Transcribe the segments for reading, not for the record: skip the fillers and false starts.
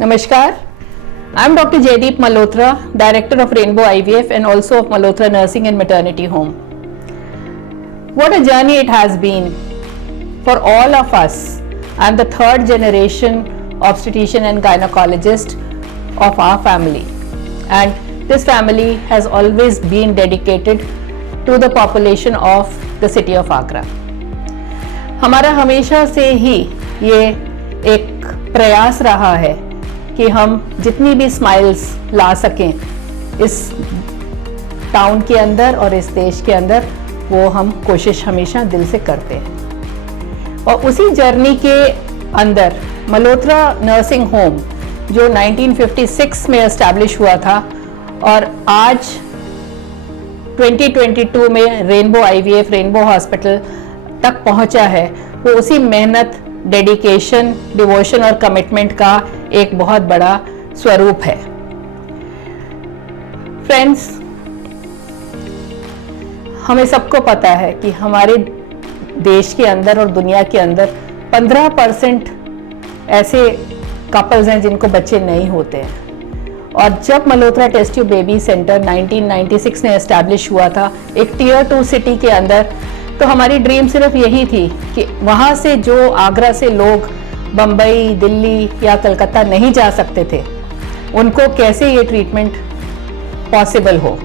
Namaskar. I am Dr. Jaydeep Malhotra, Director of Rainbow IVF and also of Malhotra Nursing and Maternity Home. What a journey it has been for all of us. I am the third generation obstetrician and gynecologist of our family, and this family has always been dedicated to the population of the city of Agra. हमारा हमेशा से ही ये एक प्रयास रहा है कि हम जितनी भी स्माइल्स ला सकें इस टाउन के अंदर और इस देश के अंदर, वो हम कोशिश हमेशा दिल से करते हैं। और उसी जर्नी के अंदर मल्होत्रा नर्सिंग होम जो 1956 में एस्टैब्लिश हुआ था और आज 2022 में रेनबो आईवीएफ रेनबो हॉस्पिटल तक पहुंचा है, वो उसी मेहनत, डेडिकेशन, डिवोशन और कमिटमेंट का एक बहुत बड़ा स्वरूप है। फ्रेंड्स, हमें सबको पता है कि हमारे देश के अंदर और दुनिया के अंदर 15% ऐसे कपल्स हैं जिनको बच्चे नहीं होते हैं। और जब Malhotra test tube baby centre 1996 में एस्टैब्लिश हुआ था एक टियर 2 सिटी के अंदर, तो हमारी ड्रीम सिर्फ यही थी कि वहाँ से जो आगरा से लोग बम्बई, दिल्ली या कलकत्ता नहीं जा सकते थे, उनको कैसे ये ट्रीटमेंट पॉसिबल हो।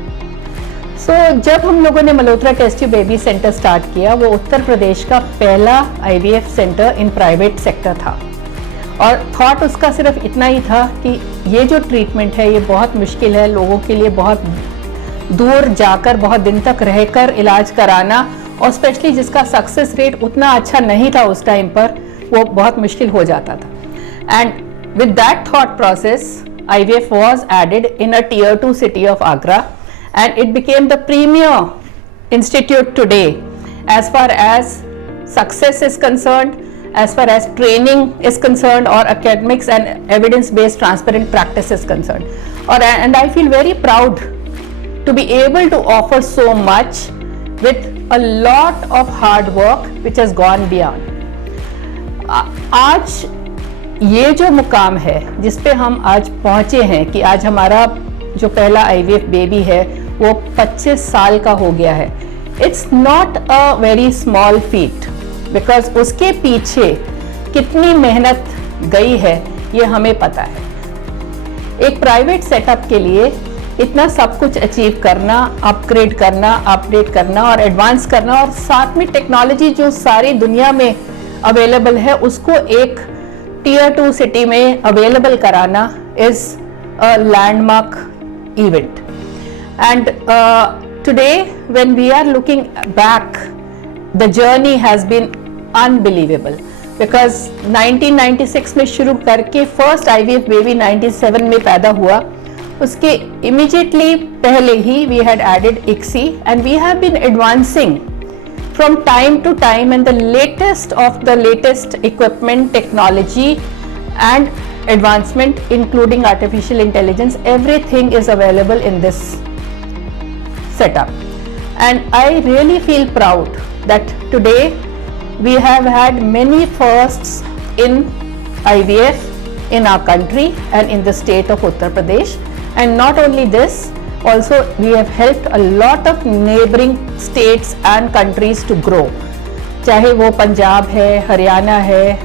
जब हम लोगों ने Malhotra test tube baby centre start किया, वो उत्तर प्रदेश का पहला IVF centre in private sector था। और थॉट उसका सिर्फ इतना ही था कि ये जो ट्रीटमेंट है ये बहुत मुश्किल है, लोगों के लिए बहुत दूर जाकर बहुत दिन तक रहकर इलाज कराना, और स्पेशली जिसका सक्सेस रेट उतना अच्छा नहीं था उस टाइम पर, वो बहुत मुश्किल हो जाता था। And with that thought process IVF was added in a tier 2 city of Agra, and it became the premier institute today as far as success is concerned, as far as training is concerned, or academics and evidence-based transparent practice is concerned. And I feel very proud to be able to offer so much with a lot of hard work which has gone beyond. आज ये जो मुकाम है जिस पे हम आज पहुँचे हैं कि आज हमारा जो पहला IVF बेबी है वो 25 साल का हो गया है, it's not a very small feet, because उसके पीछे कितनी मेहनत गई है ये हमें पता है। एक प्राइवेट सेटअप के लिए इतना सब कुछ अचीव करना, अपग्रेड करना, अपडेट करना और एडवांस करना, और साथ में टेक्नोलॉजी जो सारी दुनिया में अवेलेबल है उसको एक टियर 2 सिटी में अवेलेबल कराना is a landmark event. And today when we are looking back, the journey has been unbelievable, because 1996 में शुरू करके फर्स्ट IVF बेबी 97 में पैदा हुआ, उसके immediately पहले ही we had added ICSI, and we have been advancing from time to time, and the latest of the latest equipment, technology and advancement including artificial intelligence, everything is available in this setup. And I really feel proud that today we have had many firsts in IVF in our country and in the state of Uttar Pradesh. And not only this, also we have helped a lot of neighboring states and countries to grow. चाहे वो पंजाब है, हरियाणा है,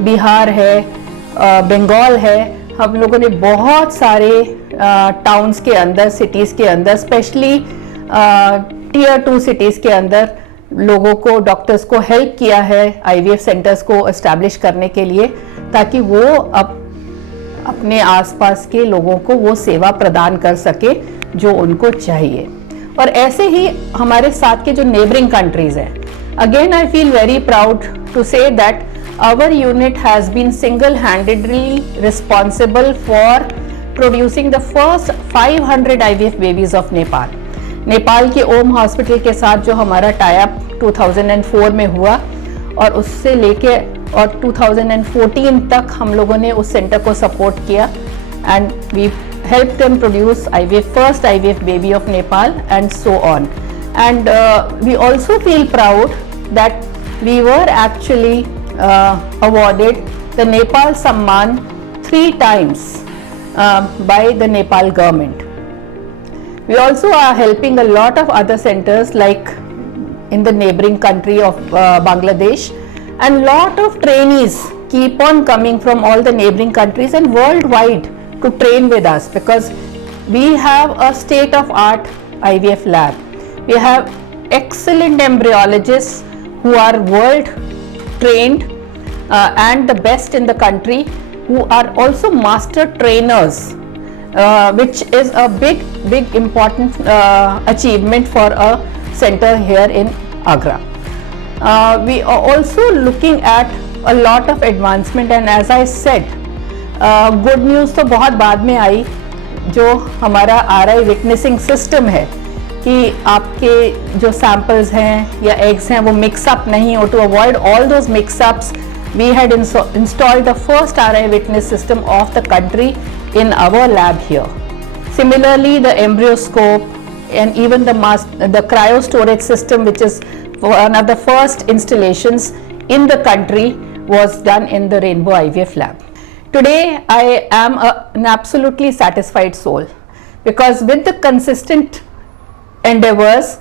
बिहार है, बंगाल है, हम लोगों ने बहुत सारे टाउन्स के अंदर, सिटीज़ के अंदर, स्पेशली टियर 2 सिटीज़ के अंदर लोगों को, डॉक्टर्स को हेल्प किया है IVF सेंटर्स को एस्टैब्लिश करने के लिए, ताकि वो अपने आसपास के लोगों को वो सेवा प्रदान कर सके जो उनको चाहिए। और ऐसे ही हमारे साथ के जो नेबरिंग कंट्रीज हैं, again I feel very proud to say that our unit has been single handedly responsible for producing the first 500 IVF babies of Nepal. Nepal के ओम हॉस्पिटल के साथ जो हमारा टाई अप 2004 में हुआ, और उससे लेके और 2014 तक हम लोगों ने उस सेंटर को सपोर्ट किया, and we help them produce first IVF baby of Nepal and so on. And we also feel proud that we were actually awarded the Nepal Samman 3 times by the Nepal government. We also are helping a lot of other centers like in the neighboring country of Bangladesh, and lot of trainees keep on coming from all the neighboring countries and worldwide to train with us, because we have a state of art IVF lab. We have excellent embryologists who are world trained and the best in the country, who are also master trainers, which is a big important achievement for a center here in Agra. We are also looking at a lot of advancement, and as I said, good news तो बहुत बाद में आई. जो हमारा RI witnessing system है कि आपके जो सैंपल्स हैं या एग्स हैं वो मिक्सअप नहीं हो, to avoid all those mixups we had installed the first RI witness system of the country in our lab here. Similarly, the embryoscope and even the cryo storage system, which is one of the first installations in the country, was done in the Rainbow IVF lab. Today, I am an absolutely satisfied soul, because with the consistent endeavors,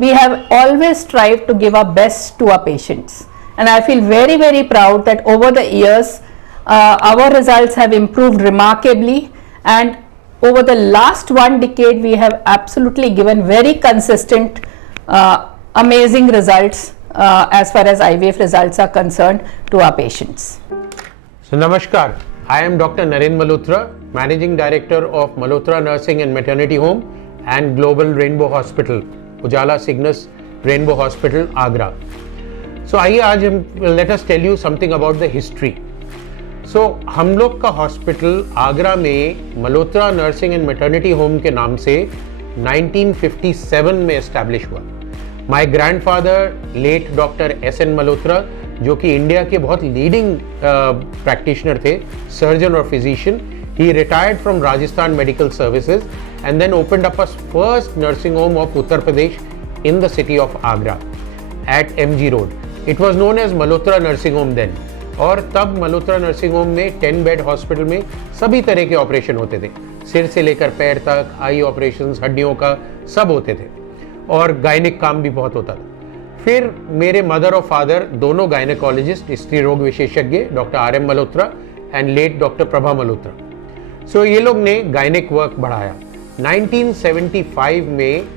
we have always strived to give our best to our patients. And I feel very proud that over the years our results have improved remarkably, and over the last 1 decade we have absolutely given very consistent amazing results as far as IVF results are concerned to our patients. So namaskar, I am Dr. Naren Malhotra, Managing Director of Malhotra Nursing and Maternity Home and Global Rainbow Hospital, Ujala Cygnus Rainbow Hospital, Agra. So आइए आज हम let us tell you something about the history. So हम लोग का hospital Agra में Malhotra nursing and maternity home के नाम से 1957 में एस्टैब्लिश हुआ. My grandfather late doctor S.N. Malhotra, जो कि इंडिया के बहुत लीडिंग प्रैक्टिशनर थे, सर्जन और physician. He retired from Rajasthan medical services and then opened up a first nursing home of Uttar Pradesh in the city of Agra at MG road. It was known as Malhotra nursing home then. और तब Malhotra nursing home में 10 bed hospital में सभी तरह के operation होते थे, सिर से लेकर पैर तक, आई ऑपरेशंस, हड्डियों का सब होते थे, और गायनिक काम भी बहुत होता था. फिर मेरे मदर और फादर दोनों गायनेकोलॉजिस्ट, स्त्री रोग विशेषज्ञ, doctor RM Malhotra and late doctor Prabha Malhotra. So ये लोग ने गायनिक वर्क बढ़ाया. 1975 में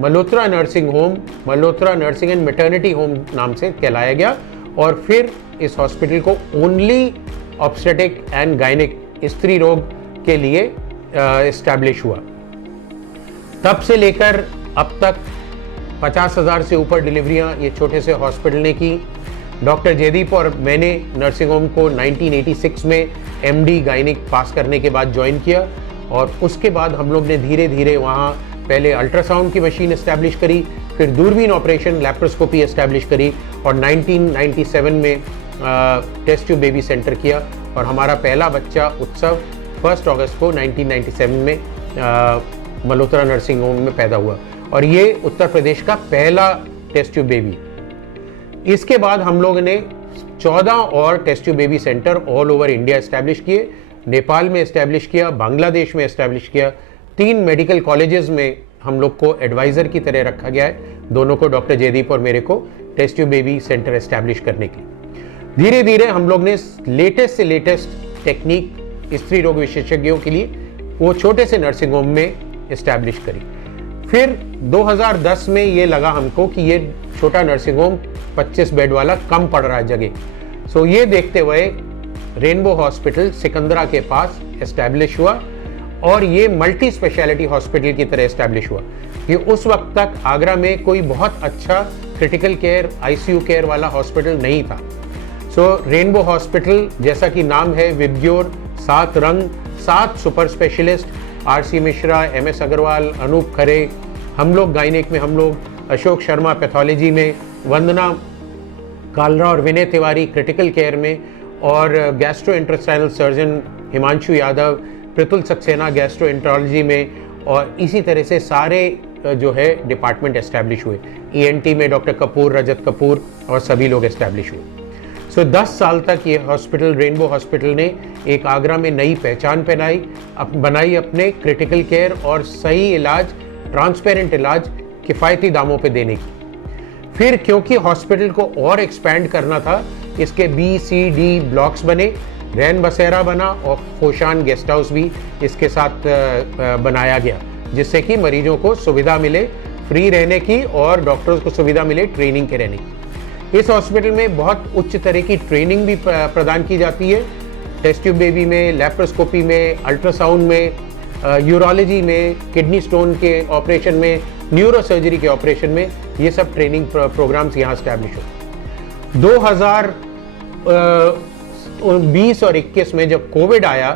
Malhotra nursing home Malhotra nursing and maternity home नाम से कहलाया गया, और फिर इस हॉस्पिटल को ओनली ऑब्स्टेटिक एंड गायनिक, स्त्री रोग के लिए एस्टैब्लिश हुआ. तब से लेकर अब तक 50,000 से ऊपर डिलीवरियां ये छोटे से हॉस्पिटल ने की. डॉक्टर जयदीप और मैंने नर्सिंग होम को 1986 में MD गायनिक पास करने के बाद ज्वाइन किया, और उसके बाद हम लोग ने धीरे धीरे वहाँ पहले अल्ट्रासाउंड की मशीन एस्टैब्लिश करी, फिर दूरबीन ऑपरेशन लैप्रोस्कोपी एस्टैब्लिश करी, और 1997 में टेस्ट ट्यूब बेबी सेंटर किया. और हमारा पहला बच्चा उत्सव 1 अगस्त को 1997 में मल्होत्रा नर्सिंग होम में पैदा हुआ, और ये उत्तर प्रदेश का पहला टेस्ट ट्यूब बेबी. इसके बाद हम लोगों ने 14 और test tube baby centre all over India establish किए. नेपाल में एस्टैब्लिश किया, बांग्लादेश में एस्टैब्लिश किया. 3 मेडिकल कॉलेजेस में हम लोग को एडवाइज़र की तरह रखा गया है, दोनों को, डॉक्टर जयदीप और मेरे को, test tube baby centre establish करने की. धीरे धीरे हम लोग ने लेटेस्ट से लेटेस्ट टेक्निक स्त्री रोग विशेषज्ञों के लिए वो छोटे से नर्सिंग होम में एस्टैब्लिश करी. फिर 2010 में ये लगा हमको कि ये छोटा नर्सिंग होम 25 बेड वाला कम पड़ रहा है जगह. सो ये देखते हुए रेनबो हॉस्पिटल सिकंदरा के पास एस्टैब्लिश हुआ, और ये मल्टी स्पेशलिटी हॉस्पिटल की तरह एस्टैब्लिश हुआ. कि उस वक्त तक आगरा में कोई बहुत अच्छा क्रिटिकल केयर ICU केयर वाला हॉस्पिटल नहीं था. सो रेनबो हॉस्पिटल, जैसा कि नाम है, विबग्योर, 7 रंग, 7 super specialist, RC Mishra, MS Agrawal, Anoop Khare, हम लोग गायनिक में, हम लोग, अशोक शर्मा पैथोलॉजी में, वंदना कालरा और विनय तिवारी क्रिटिकल केयर में, और gastrointestinal surgeon Himanshu Yadav, Pratul Saxena gastroenterology में, और इसी तरह से सारे जो है डिपार्टमेंट एस्टैब्लिश हुए. ENT में डॉक्टर कपूर, रजत कपूर और सभी लोग एस्टैब्लिश हुए. सो 10 साल तक ये हॉस्पिटल, रेनबो हॉस्पिटल ने एक आगरा में नई पहचान बनाई अपने क्रिटिकल केयर और सही इलाज, ट्रांसपेरेंट इलाज किफ़ायती दामों पे देने की। फिर क्योंकि हॉस्पिटल को और एक्सपैंड करना था, इसके BCD ब्लॉक्स बने, रैन बसेरा बना और खोशान गेस्ट हाउस भी इसके साथ बनाया गया, जिससे कि मरीजों को सुविधा मिले फ्री रहने की और डॉक्टर्स को सुविधा मिले ट्रेनिंग के रहने की। इस हॉस्पिटल में बहुत उच्च तरह की ट्रेनिंग भी प्रदान की जाती है, टेस्ट ट्यूब बेबी में, लैप्रोस्कोपी में, अल्ट्रासाउंड में, यूरोलॉजी में, किडनी स्टोन के ऑपरेशन में, न्यूरो सर्जरी के ऑपरेशन में, ये सब ट्रेनिंग प्रोग्राम्स यहाँ स्टैब्लिश हो। 2020 और 21 में जब कोविड आया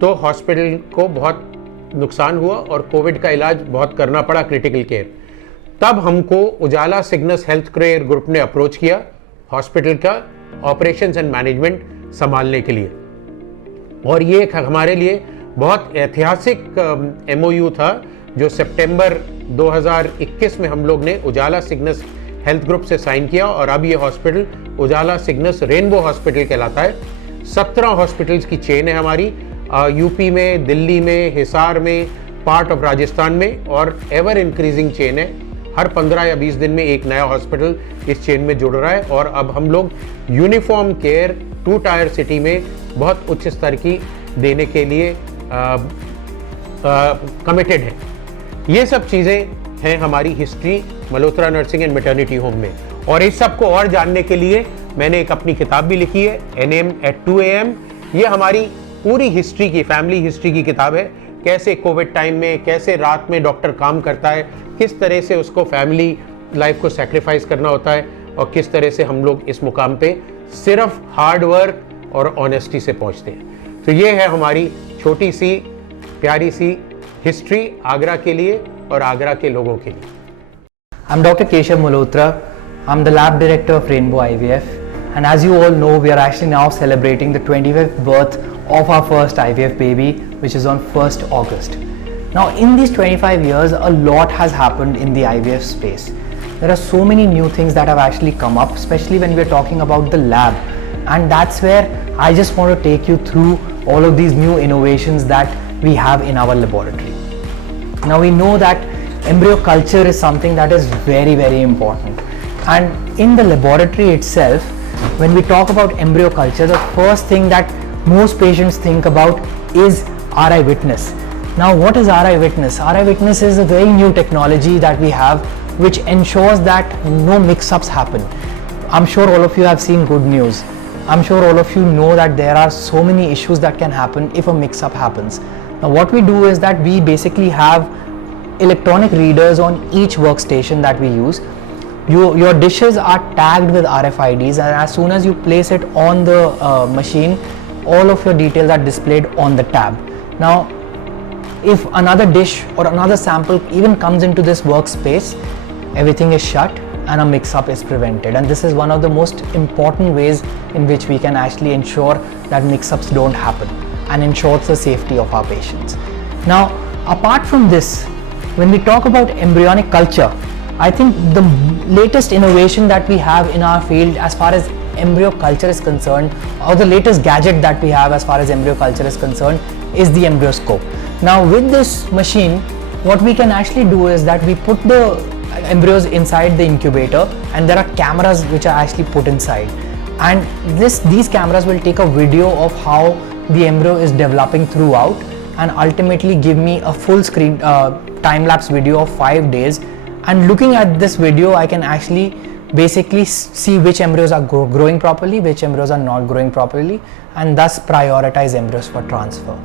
तो हॉस्पिटल को बहुत नुकसान हुआ और कोविड का इलाज बहुत करना पड़ा, क्रिटिकल केयर। तब हमको उजाला सिग्नस हेल्थ केयर ग्रुप ने अप्रोच किया हॉस्पिटल का ऑपरेशंस एंड मैनेजमेंट संभालने के लिए, और ये हमारे लिए बहुत ऐतिहासिक MOU था जो सितंबर 2021 में हम लोग ने उजाला सिग्नस हेल्थ ग्रुप से साइन किया, और अब ये हॉस्पिटल उजाला सिग्नस रेनबो हॉस्पिटल कहलाता है। 17 हॉस्पिटल्स की चेन है हमारी, यूपी में, दिल्ली में, हिसार में, पार्ट ऑफ राजस्थान में, और एवर इंक्रीजिंग चेन है। हर 15 या 20 दिन में एक नया हॉस्पिटल इस चेन में जुड़ रहा है, और अब हम लोग यूनिफॉर्म केयर 2 टायर सिटी में बहुत उच्च स्तर की देने के लिए कमिटेड है। ये सब चीज़ें हैं हमारी history Malhotra nursing and maternity home में, और इस सब को और जानने के लिए मैंने एक अपनी किताब भी लिखी है, NM at 2 AM। ये हमारी पूरी हिस्ट्री की, फैमिली हिस्ट्री की किताब है, कैसे कोविड टाइम में, कैसे रात में डॉक्टर काम करता है, किस तरह से उसको फैमिली लाइफ को सैक्रिफाइस करना होता है, और किस तरह से हम लोग इस मुकाम पे सिर्फ हार्ड वर्क और ऑनेस्टी से पहुंचते हैं। तो ये है हमारी छोटी सी प्यारी सी हिस्ट्री आगरा के लिए और आगरा के लोगों के लिए। I'm Dr. Keshav Malhotra. I'm the lab director of Rainbow IVF, and as you all know, we are actually now celebrating the 25th birth of our first IVF baby, which is on 1st August. Now, in these 25 years, a lot has happened in the IVF space. There are so many new things that have actually come up, especially when we're talking about the lab, and that's where I just want to take you through all of these new innovations that we have in our laboratory. Now, we know that embryo culture is something that is very, very important, and in the laboratory itself, when we talk about embryo culture, the first thing that most patients think about is RI Witness. Now, what is RI Witness? RI Witness is a very new technology that we have which ensures that no mix-ups happen. I'm sure all of you have seen Good News. I'm sure all of you know that there are so many issues that can happen if a mix-up happens. Now, what we do is that we basically have electronic readers on each workstation that we use. Your dishes are tagged with RFIDs, and as soon as you place it on the machine, all of your details are displayed on the tab. Now, if another dish or another sample even comes into this workspace, everything is shut and a mix-up is prevented, and this is one of the most important ways in which we can actually ensure that mix-ups don't happen and ensures the safety of our patients. Now, apart from this, when we talk about embryonic culture, I think the latest innovation that we have in our field as far as embryo culture is concerned, or the latest gadget that we have as far as embryo culture is concerned, is the EmbryoScope. Now, with this machine, what we can actually do is that we put the embryos inside the incubator, and there are cameras which are actually put inside, and these cameras will take a video of how the embryo is developing throughout, and ultimately give me a full screen time-lapse video of 5 days. And looking at this video, I can actually basically see which embryos are growing properly, which embryos are not growing properly, and thus prioritize embryos for transfer.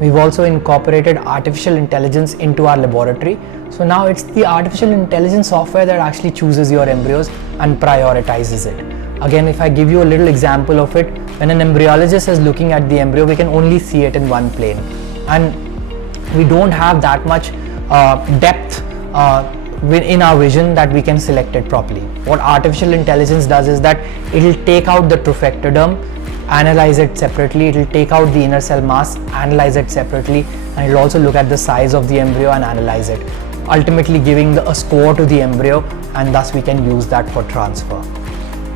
We've also incorporated artificial intelligence into our laboratory. So now it's the artificial intelligence software that actually chooses your embryos and prioritizes it. Again, if I give you a little example of it, when an embryologist is looking at the embryo, we can only see it in one plane, and we don't have that much depth in our vision that we can select it properly. What artificial intelligence does is that it will take out the trophectoderm, analyze it separately, it will take out the inner cell mass, analyze it separately, and it will also look at the size of the embryo and analyze it, ultimately giving a score to the embryo, and thus we can use that for transfer.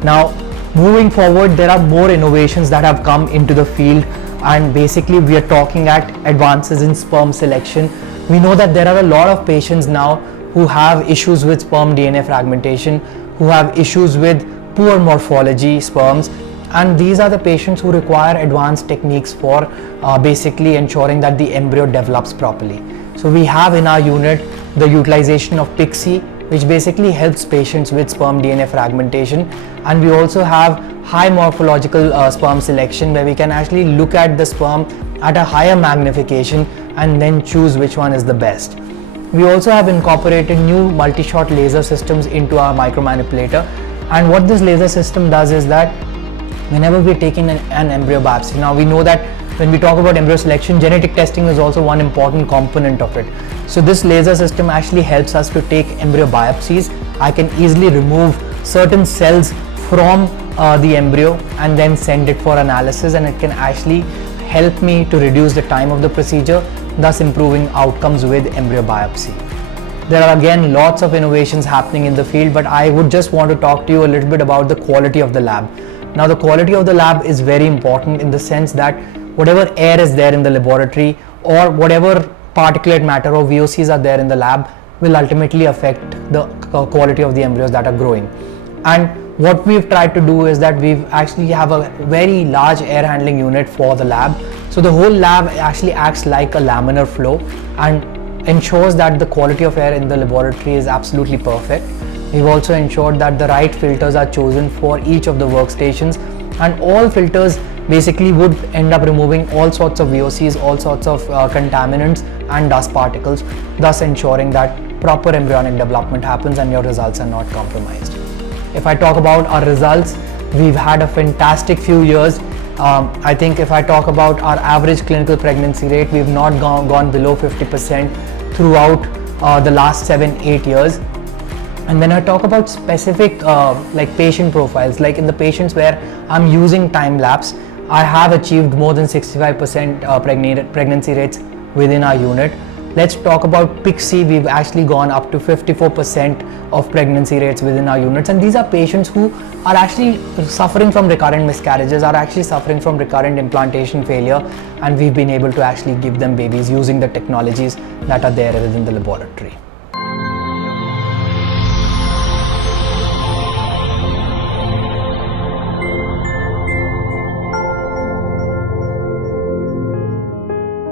Now, moving forward, there are more innovations that have come into the field, and basically we are talking at advances in sperm selection. We know that there are a lot of patients now who have issues with sperm DNA fragmentation, who have issues with poor morphology sperms, and these are the patients who require advanced techniques for basically ensuring that the embryo develops properly. So we have in our unit the utilization of PICSI, which basically helps patients with sperm DNA fragmentation, and we also have high morphological sperm selection, where we can actually look at the sperm at a higher magnification and then choose which one is the best. We also have incorporated new multi-shot laser systems into our micromanipulator, and what this laser system does is that whenever we're taking an embryo biopsy, now we know that when we talk about embryo selection, genetic testing is also one important component of it. So this laser system actually helps us to take embryo biopsies. I can easily remove certain cells from the embryo and then send it for analysis, and it can actually help me to reduce the time of the procedure, thus improving outcomes with embryo biopsy. There are again lots of innovations happening in the field, but I would just want to talk to you a little bit about the quality of the lab. Now, the quality of the lab is very important in the sense that whatever air is there in the laboratory or whatever particulate matter or VOCs are there in the lab will ultimately affect the quality of the embryos that are growing. And what we've tried to do is that we've actually have a very large air handling unit for the lab. So the whole lab actually acts like a laminar flow and ensures that the quality of air in the laboratory is absolutely perfect. We've also ensured that the right filters are chosen for each of the workstations, and all filters basically would end up removing all sorts of VOCs, all sorts of contaminants and dust particles, thus ensuring that proper embryonic development happens and your results are not compromised. If I talk about our results, we've had a fantastic few years. I think if I talk about our average clinical pregnancy rate, we've not gone below 50% throughout the last 7-8 years. And when I talk about specific like patient profiles, like in the patients where I'm using time lapse, I have achieved more than 65% pregnancy rates within our unit. Let's talk about PICSI. We've actually gone up to 54% of pregnancy rates within our units, and these are patients who are actually suffering from recurrent miscarriages, are actually suffering from recurrent implantation failure, and we've been able to actually give them babies using the technologies that are there within the laboratory.